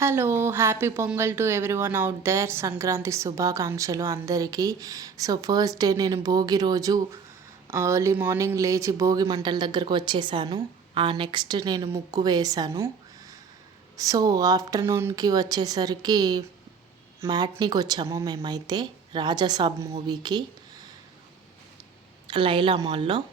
Hello happy Pongal to everyone out there Sankranti శుభాకాంక్షలు అందరికీ. So first day నేను భోగి రోజు ఎర్లీ మార్నింగ్ లేచి భోగి మంటల దగ్గరకు వచ్చేసాను. ఆ నెక్స్ట్ నేను ముగ్గు వేశాను. సో ఆఫ్టర్నూన్కి వచ్చేసరికి మ్యాట్నీకి వచ్చాము మేమైతే రాజాసాబ్ మూవీకి లైలా మాల్లో.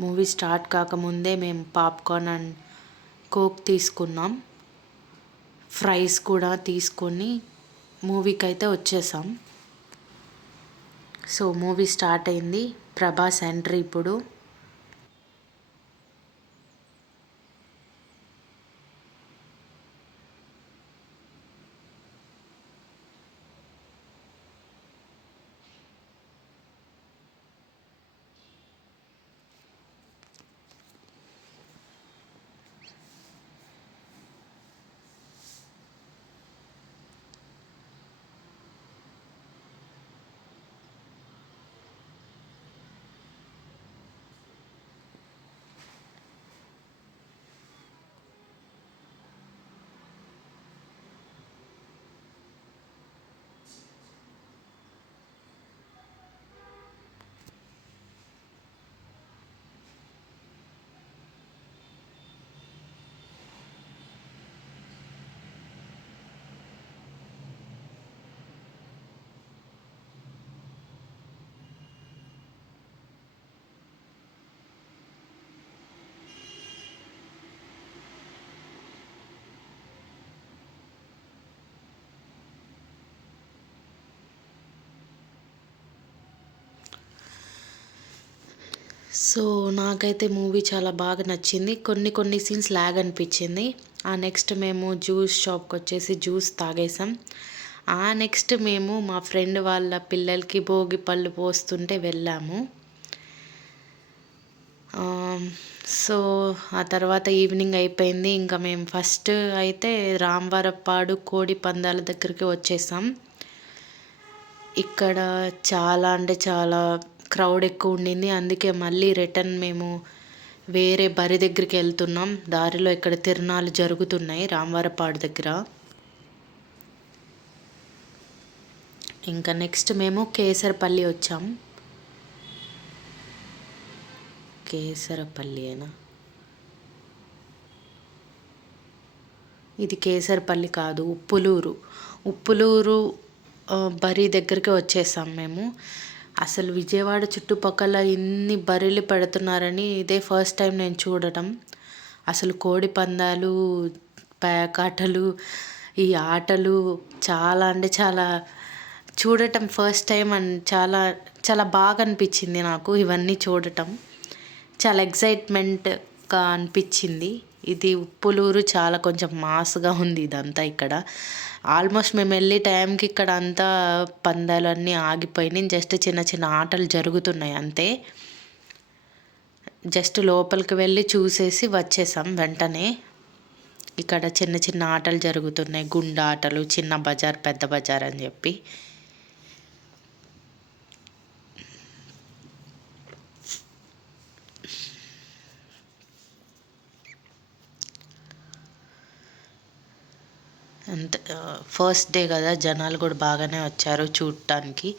మూవీ స్టార్ట్ కాకముందే మేము పాప్కార్న్ అండ్ కోక్ తీసుకున్నాం. ఫ్రైస్ కూడా తీసుకొని మూవీకి అయితే వచ్చేసాం. సో మూవీ స్టార్ట్ అయింది. ప్రభాస్ ఎంట్రీ ఇప్పుడు. సో నాకైతే మూవీ చాలా బాగా నచ్చింది. కొన్ని కొన్ని సీన్స్ లాగ్ అనిపించింది. ఆ నెక్స్ట్ మేము జ్యూస్ షాప్కి వచ్చేసి జ్యూస్ తాగేసాం ఆ నెక్స్ట్ మేము మా ఫ్రెండ్ వాళ్ళ పిల్లలకి భోగి పళ్ళు పోస్తుంటే వెళ్ళాము. సో ఆ తర్వాత ఈవినింగ్ అయిపోయింది. ఇంకా మేము ఫస్ట్ అయితే రామవరపాడు కోడి పందాల దగ్గరికి వచ్చేసాం. ఇక్కడ చాలా అంటే చాలా క్రౌడ్ ఎక్కువ ఉండింది. అందుకే మళ్ళీ రిటర్న్ మేము వేరే బరి దగ్గరికి వెళ్తున్నాం. దారిలో ఇక్కడ తిరణాలు జరుగుతున్నాయి రామవరపాడు దగ్గర. ఇంకా నెక్స్ట్ మేము కేసరపల్లి వచ్చాం. కేసరపల్లి అయినా ఇది కేసరపల్లి కాదు ఉప్పులూరు. ఉప్పులూరు బరి దగ్గరికి వచ్చేసాం మేము. అసలు విజయవాడ చుట్టుపక్కల ఇన్ని బర్రెలు పెడుతున్నారని ఇదే ఫస్ట్ టైం నేను చూడటం. అసలు కోడి పందాలు పేకాటలు ఈ ఆటలు చాలా అంటే చాలా చూడటం ఫస్ట్ టైం అండ్ చాలా చాలా బాగా అనిపించింది నాకు ఇవన్నీ చూడటం. చాలా ఎగ్జైట్మెంట్గా అనిపించింది. ఇది ఉప్పులూరు చాలా కొంచెం మాస్గా ఉంది ఇదంతా ఇక్కడ. ఆల్మోస్ట్ మేము వెళ్ళే టైంకి ఇక్కడ అంతా పందాలు అన్నీ ఆగిపోయినాయి జస్ట్ చిన్న చిన్న ఆటలు జరుగుతున్నాయి అంతే. జస్ట్ లోపలికి వెళ్ళి చూసేసి వచ్చేసాం వెంటనే. ఇక్కడ చిన్న చిన్న ఆటలు జరుగుతున్నాయి గుండా ఆటలు చిన్న బజార్ పెద్ద బజార్ అని చెప్పి. అంత ఫస్ట్ డే కదా జనాలు కూడా బాగానే వచ్చారు చూడటానికి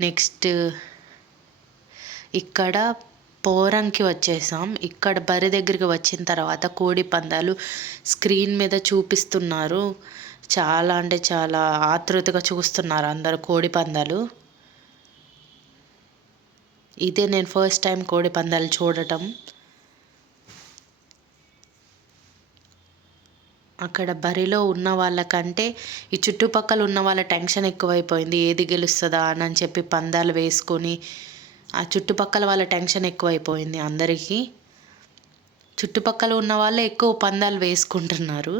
నెక్స్ట్ ఇక్కడ పోరంకి వచ్చేసాం. ఇక్కడ బరి దగ్గరికి వచ్చిన తర్వాత కోడి పందాలు స్క్రీన్ మీద చూపిస్తున్నారు. చాలా అంటే చాలా ఆతృతగా చూస్తున్నారు అందరు కోడి పందాలు. ఇదే నేను ఫస్ట్ టైం కోడి పందాలు చూడటం. అక్కడ బరిలో ఉన్న వాళ్ళకంటే ఈ చుట్టుపక్కల ఉన్న వాళ్ళ టెన్షన్ ఎక్కువైపోయింది. ఏది గెలుస్తుందా అని చెప్పి పందాలు వేసుకొని ఆ చుట్టుపక్కల వాళ్ళ టెన్షన్ ఎక్కువైపోయింది అందరికీ. చుట్టుపక్కల ఉన్న వాళ్ళే ఎక్కువ పందాలు వేసుకుంటున్నారు.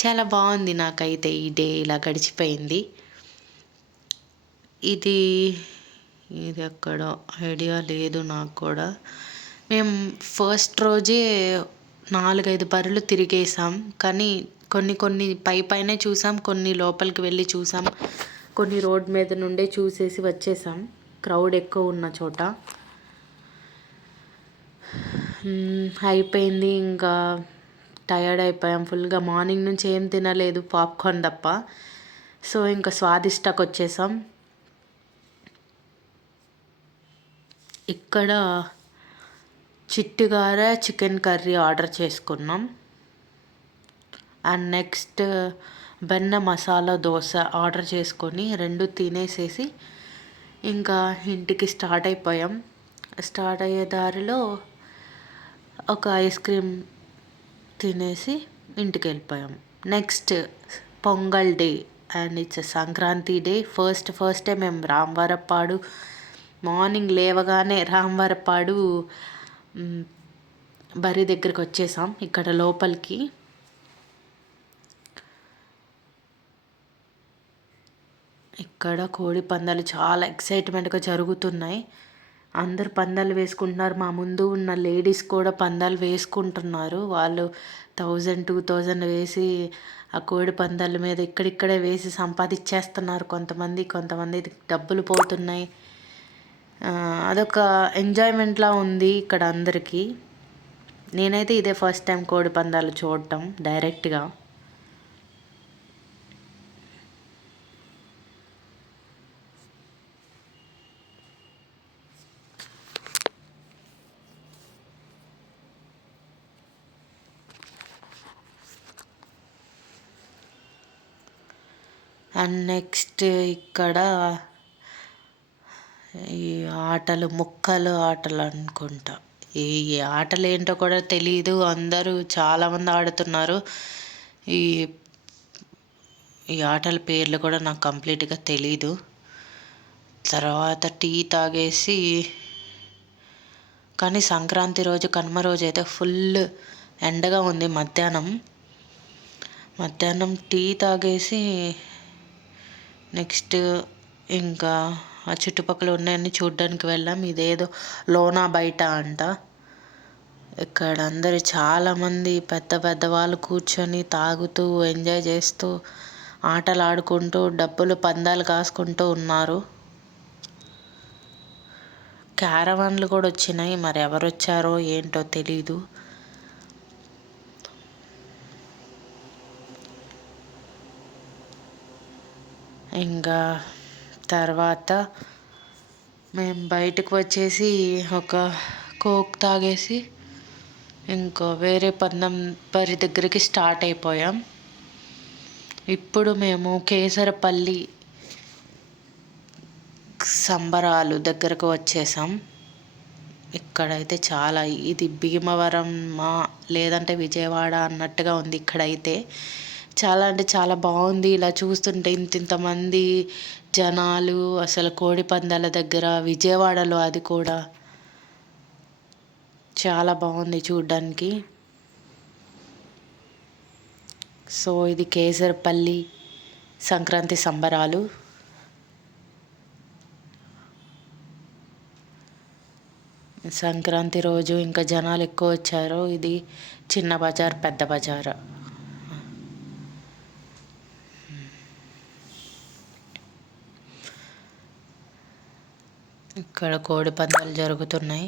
చాలా బాగుంది నాకైతే ఈ డే ఇలా గడిచిపోయింది. ఇది ఇది అక్కడ ఐడియా లేదు నాకు కూడా. మేము ఫస్ట్ రోజే నాలుగైదు బర్రెలు తిరిగేసాం కానీ కొన్ని కొన్ని పై పైనే చూసాం కొన్ని లోపలికి వెళ్ళి చూసాం కొన్ని రోడ్ మీద నుండే చూసేసి వచ్చేసాం క్రౌడ్ ఎక్కువ ఉన్న చోట. అయిపోయింది. ఇంకా టయర్డ్ అయిపోయాం ఫుల్గా. మార్నింగ్ నుంచి ఏం తినలేదు పాప్కార్న్ తప్ప. సో ఇంకా స్వాదిష్టకు వచ్చేసాం ఇక్కడ చిట్టుగార చికెన్ కర్రీ ఆర్డర్ చేసుకున్నాం. అండ్ నెక్స్ట్ బెన్న మసాలా దోశ ఆర్డర్ చేసుకొని రెండు తినేసేసి ఇంకా ఇంటికి స్టార్ట్ అయిపోయాం. స్టార్ట్ అయ్యే దారిలో ఒక ఐస్ క్రీమ్ తినేసి ఇంటికి వెళ్ళిపోయాం. Next Pongal day and it's Sankranti day. First first day మేము రామవరపాడు మార్నింగ్ లేవగానే రామవరపాడు బరి దగ్గరికి వచ్చేసాం. ఇక్కడ లోపలికి ఇక్కడ కోడి పందాలు చాలా ఎక్సైట్మెంట్గా జరుగుతున్నాయి. అందరు పందాలు వేసుకుంటున్నారు. మా ముందు ఉన్న లేడీస్ కూడా పందాలు వేసుకుంటున్నారు. వాళ్ళు థౌజండ్ టూ థౌజండ్ వేసి ఆ కోడి పందాల మీద ఇక్కడిక్కడే వేసి సంపాదించేస్తున్నారు. కొంతమంది కొంతమంది డబ్బులు పోతున్నాయి. అదొక ఎంజాయ్మెంట్లా ఉంది ఇక్కడ అందరికీ. నేనైతే ఇదే ఫస్ట్ టైం కోడి పందాలు చూడటం డైరెక్ట్గా అండ్ నెక్స్ట్ ఇక్కడ ఈ ఆటలు ముక్కలు ఆటలు అనుకుంటా. ఈ ఆటలు ఏంటో కూడా తెలియదు అందరూ చాలామంది ఆడుతున్నారు. ఈ ఈ ఆటల పేర్లు కూడా నాకు కంప్లీట్గా తెలీదు. తర్వాత టీ తాగేసి కానీ సంక్రాంతి రోజు కనుమ రోజు అయితే ఫుల్ ఎండగా ఉంది మధ్యాహ్నం. మధ్యాహ్నం టీ తాగేసి నెక్స్ట్ ఇంకా ఆ చుట్టుపక్కల ఉన్నాయన్నీ చూడడానికి వెళ్ళాం. ఇదేదో లోనా బయట అంట. ఇక్కడ అందరు చాలామంది పెద్ద పెద్ద వాళ్ళు కూర్చొని తాగుతూ ఎంజాయ్ చేస్తూ ఆటలు ఆడుకుంటూ డబ్బులు పందాలు కాసుకుంటూ ఉన్నారు. క్యారవాన్లు కూడా వచ్చినాయి. మరి ఎవరు వచ్చారో ఏంటో తెలీదు. ఇంకా తర్వాత మేము బయటకు వచ్చేసి ఒక కోక్ తాగేసి ఇంకో వేరే పందెం పరి దగ్గరికి స్టార్ట్ అయిపోయాం. ఇప్పుడు మేము కేసరపల్లి సంబరాలు దగ్గరకు వచ్చేసాం. ఇక్కడైతే చాలా ఇది భీమవరం మా లేదంటే విజయవాడ అన్నట్టుగా ఉంది ఇక్కడైతే. చాలా అంటే చాలా బాగుంది. ఇలా చూస్తుంటే ఇంత ఇంతమంది జనాలు అసలు కోడి పందాల దగ్గర విజయవాడలో అది కూడా చాలా బాగుంది చూడ్డానికి. సో ఇది కేసరపల్లి సంక్రాంతి సంబరాలు. సంక్రాంతి రోజు ఇంకా జనాలు ఎక్కువ వచ్చారు. ఇది చిన్న బజార్ పెద్ద బజార్. ఇక్కడ కోడి పందాలు జరుగుతున్నాయి.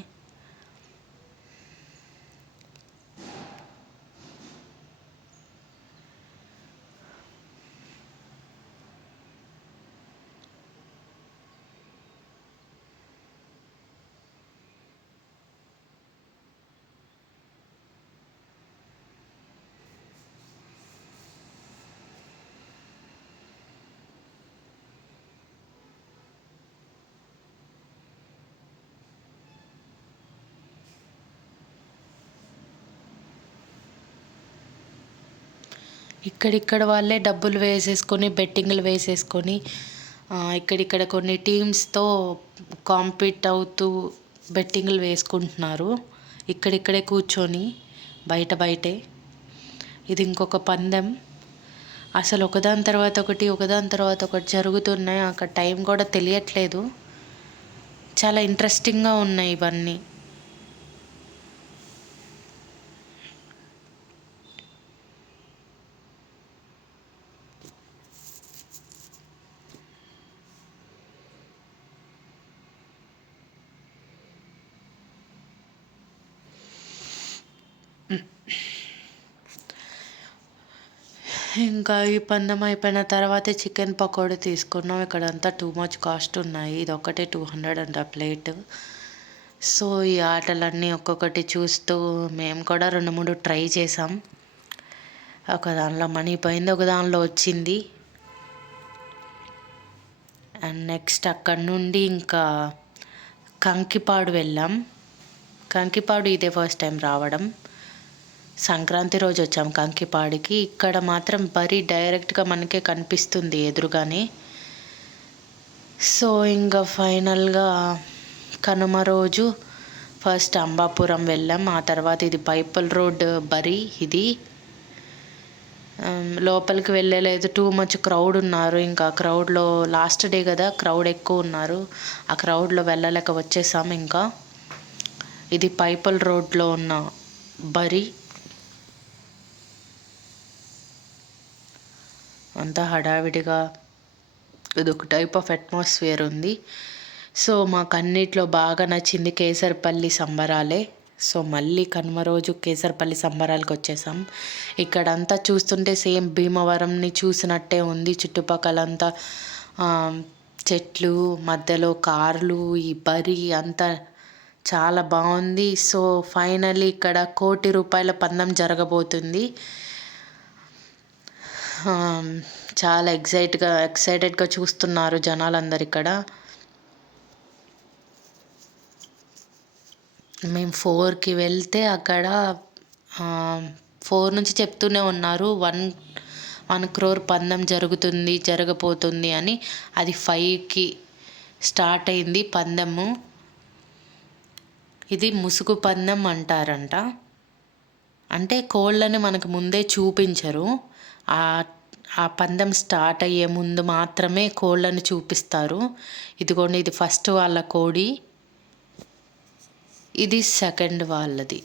ఇక్కడిక్కడ వాళ్ళే డబ్బులు వేసేసుకొని బెట్టింగ్లు వేసేసుకొని ఇక్కడిక్కడ కొన్ని టీమ్స్తో కాంపీట్ అవుతూ బెట్టింగ్లు వేసుకుంటున్నారు. ఇక్కడిక్కడే కూర్చొని బయట బయటే. ఇది ఇంకొక పందెం. అసలు ఒకదాని తర్వాత ఒకటి ఒకదాని తర్వాత ఒకటి జరుగుతున్నాయి. అక్కడ టైం కూడా తెలియట్లేదు. చాలా ఇంట్రెస్టింగ్గా ఉన్నాయి ఇవన్నీ. ఇంకా ఈ పందెం అయిపోయిన తర్వాతే చికెన్ పకోడీ తీసుకున్నాం. ఇక్కడ అంతా టూ మచ్ కాస్ట్ ఉన్నాయి. ఇది ఒకటే టూ హండ్రెడ్ అంట ప్లేట్. సో ఈ ఆటలన్నీ ఒక్కొక్కటి చూస్తూ మేము కూడా రెండు మూడు ట్రై చేసాం. ఒక దానిలో మనీ పోయింది ఒక దానిలో వచ్చింది. అండ్ నెక్స్ట్ అక్కడ నుండి ఇంకా కంకిపాడు వెళ్ళాం. కంకిపాడు ఇదే ఫస్ట్ టైం రావడం. సంక్రాంతి రోజు వచ్చాం కంకిపాడికి. ఇక్కడ మాత్రం బరీ డైరెక్ట్గా మనకే కనిపిస్తుంది ఎదురుగానే. సో ఇంకా ఫైనల్గా కనుమ రోజు ఫస్ట్ అంబాపురం వెళ్ళాం. ఆ తర్వాత ఇది పైపల్ రోడ్ బరీ ఇది. లోపలికి వెళ్ళలేదు. టూ మచ్ క్రౌడ్ ఉన్నారు. ఇంకా క్రౌడ్లో లాస్ట్ డే కదా క్రౌడ్ ఎక్కువ ఉన్నారు. ఆ క్రౌడ్లో వెళ్ళలేక వచ్చేసాం ఇంకా. ఇది పైపల్ రోడ్లో ఉన్న బరీ. అంతా హడావిడిగా ఇది ఒక టైప్ ఆఫ్ అట్మాస్ఫియర్ ఉంది. సో మాకు అన్నిట్లో బాగా నచ్చింది కేసరిపల్లి సంబరాలే. సో మళ్ళీ కనుమ రోజు కేసరపల్లి సంబరాలకు వచ్చేసాం. ఇక్కడంతా చూస్తుంటే సేమ్ భీమవరంని చూసినట్టే ఉంది. చుట్టుపక్కలంతా చెట్లు మధ్యలో కార్లు ఈ బరి అంతా చాలా బాగుంది. సో ఫైనలీ ఇక్కడ కోటి రూపాయల పందెం జరగబోతుంది. చాలా ఎగ్జైట్గా ఎక్సైటెడ్గా చూస్తున్నారు జనాలందరు ఇక్కడ మేము ఫోర్కి వెళ్తే అక్కడ ఫోర్ నుంచి చెప్తూనే ఉన్నారు వన్ వన్ క్రోర్ పందెం జరుగుతుంది జరగబోతుంది అని. అది ఫైవ్కి స్టార్ట్ అయింది పందెము. ఇది ముసుగు పందెం అంటారంట. అంటే కోళ్ళని మనకు ముందే చూపించరు. ఆ ఆ పందెం స్టార్ట్ అయ్యే ముందు మాత్రమే కోళ్ళని చూపిస్తారు. ఇదిగోండి ఇది ఫస్ట్ వాళ్ళ కోడి. ఇది సెకండ్ వాళ్ళది.